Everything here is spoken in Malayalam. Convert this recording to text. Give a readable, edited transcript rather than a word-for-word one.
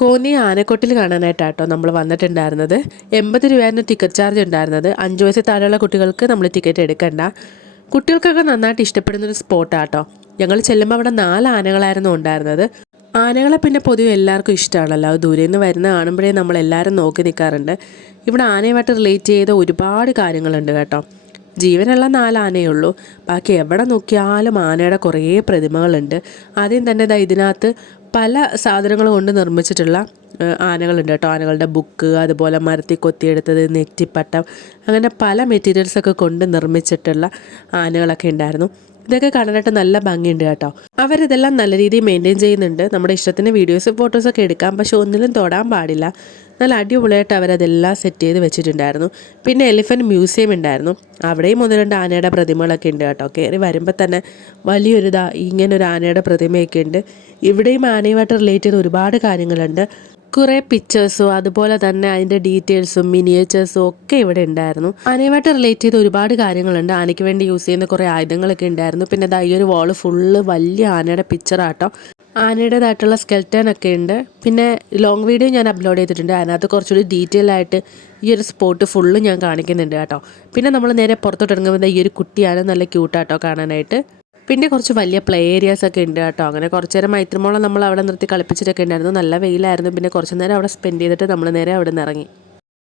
കോന്നി ആനക്കൊട്ടിൽ കാണാനായിട്ടാട്ടോ നമ്മൾ വന്നിട്ടുണ്ടായിരുന്നത്. 80 രൂപയായിരുന്നു ടിക്കറ്റ് ചാർജ് ഉണ്ടായിരുന്നത്. 5 വയസ്സിൽ താഴെയുള്ള കുട്ടികൾക്ക് നമ്മൾ ടിക്കറ്റ് എടുക്കണ്ട. കുട്ടികൾക്കൊക്കെ നന്നായിട്ട് ഇഷ്ടപ്പെടുന്നൊരു സ്പോട്ടാട്ടോ. ഞങ്ങൾ ചെല്ലുമ്പോൾ അവിടെ 4 ആനകളായിരുന്നു ഉണ്ടായിരുന്നത്. ആനകളെ പിന്നെ പൊതുവെ എല്ലാവർക്കും ഇഷ്ടമാണല്ലോ. ദൂരെ നിന്ന് വരുന്ന കാണുമ്പോഴേ നമ്മളെല്ലാവരും നോക്കി നിൽക്കാറുണ്ട്. ഇവിടെ ആനയുമായിട്ട് റിലേറ്റ് ചെയ്ത ഒരുപാട് കാര്യങ്ങളുണ്ട് കേട്ടോ. ജീവനുള്ള 4 ആനയേ ഉള്ളൂ. ബാക്കി എവിടെ നോക്കിയാലും ആനയുടെ കുറേ പ്രതിമകളുണ്ട്. ആദ്യം തന്നെ ഇതിനകത്ത് പല സാധനങ്ങൾ കൊണ്ട് നിർമ്മിച്ചിട്ടുള്ള ആനകളുണ്ട് കേട്ടോ. ആനകളുടെ ബുക്ക്, അതുപോലെ മരത്തിൽ കൊത്തിയെടുത്തത്, നെറ്റിപ്പട്ടം, അങ്ങനെ പല മെറ്റീരിയൽസൊക്കെ കൊണ്ട് നിർമ്മിച്ചിട്ടുള്ള ആനകളൊക്കെ ഉണ്ടായിരുന്നു. ഇതൊക്കെ കാണാനായിട്ട് നല്ല ഭംഗിയുണ്ട് കേട്ടോ. അവരിതെല്ലാം നല്ല രീതിയിൽ മെയിൻറ്റെയിൻ ചെയ്യുന്നുണ്ട്. നമ്മുടെ ഇഷ്ടത്തിന് വീഡിയോസ് ഫോട്ടോസൊക്കെ എടുക്കാം, പക്ഷെ ഒന്നിലും തൊടാൻ പാടില്ല. നല്ല അടിപൊളിയായിട്ട് അവരതെല്ലാം സെറ്റ് ചെയ്ത് വെച്ചിട്ടുണ്ടായിരുന്നു. പിന്നെ എലിഫൻറ്റ് മ്യൂസിയം ഉണ്ടായിരുന്നു. അവിടെയും 1-2 ആനയുടെ പ്രതിമകളൊക്കെ ഉണ്ട് കേട്ടോ. കയറി വരുമ്പോൾ തന്നെ വലിയൊരു ഇങ്ങനൊരു ആനയുടെ പ്രതിമയൊക്കെ ഉണ്ട്. ഇവിടെയും ആനയുമായിട്ട് റിലേറ്റ് ചെയ്ത് ഒരുപാട് കാര്യങ്ങളുണ്ട്. കുറേ പിക്ചേഴ്സും അതുപോലെ തന്നെ അതിൻ്റെ ഡീറ്റെയിൽസും മിനിയേച്ചേഴ്സും ഒക്കെ ഇവിടെ ഉണ്ടായിരുന്നു. ആനയുമായിട്ട് റിലേറ്റ് ചെയ്ത് ഒരുപാട് കാര്യങ്ങളുണ്ട്. ആനയ്ക്ക് വേണ്ടി യൂസ് ചെയ്യുന്ന കുറേ ആയുധങ്ങളൊക്കെ ഉണ്ടായിരുന്നു. പിന്നെ ഈ ഒരു വാള് ഫുള്ള് വലിയ ആനയുടെ പിക്ചറാട്ടോ. ആനയുടേതായിട്ടുള്ള സ്കെൽറ്റൻ ഒക്കെ ഉണ്ട്. പിന്നെ ലോങ് വീഡിയോ ഞാൻ അപ്ലോഡ് ചെയ്തിട്ടുണ്ട്. അതിനകത്ത് കുറച്ചുകൂടി ഡീറ്റെയിൽ ആയിട്ട് ഈ ഒരു സ്പോട്ട് ഫുള്ള് ഞാൻ കാണിക്കുന്നുണ്ട് കേട്ടോ. പിന്നെ നമ്മൾ നേരെ പുറത്തോട്ട് ഇറങ്ങുമ്പോൾ ഈ ഒരു കുട്ടിയാണ് നല്ല ക്യൂട്ടാട്ടോ കാണാനായിട്ട്. പിന്നെ കുറച്ച് വലിയ പ്ലേ ഏരിയാസ് ഒക്കെ ഉണ്ട് കേട്ടോ. അങ്ങനെ കുറച്ച് നേരം മൈത്രിമോളം നമ്മൾ അവിടെ നിർത്തി കളിപ്പിച്ചിട്ടൊക്കെ ഉണ്ടായിരുന്നു. നല്ല വെയിലായിരുന്നു. പിന്നെ കുറച്ച് നേരം അവിടെ സ്പെൻഡ് ചെയ്തിട്ട് നമ്മൾ നേരെ അവിടെ നിന്ന് ഇറങ്ങി.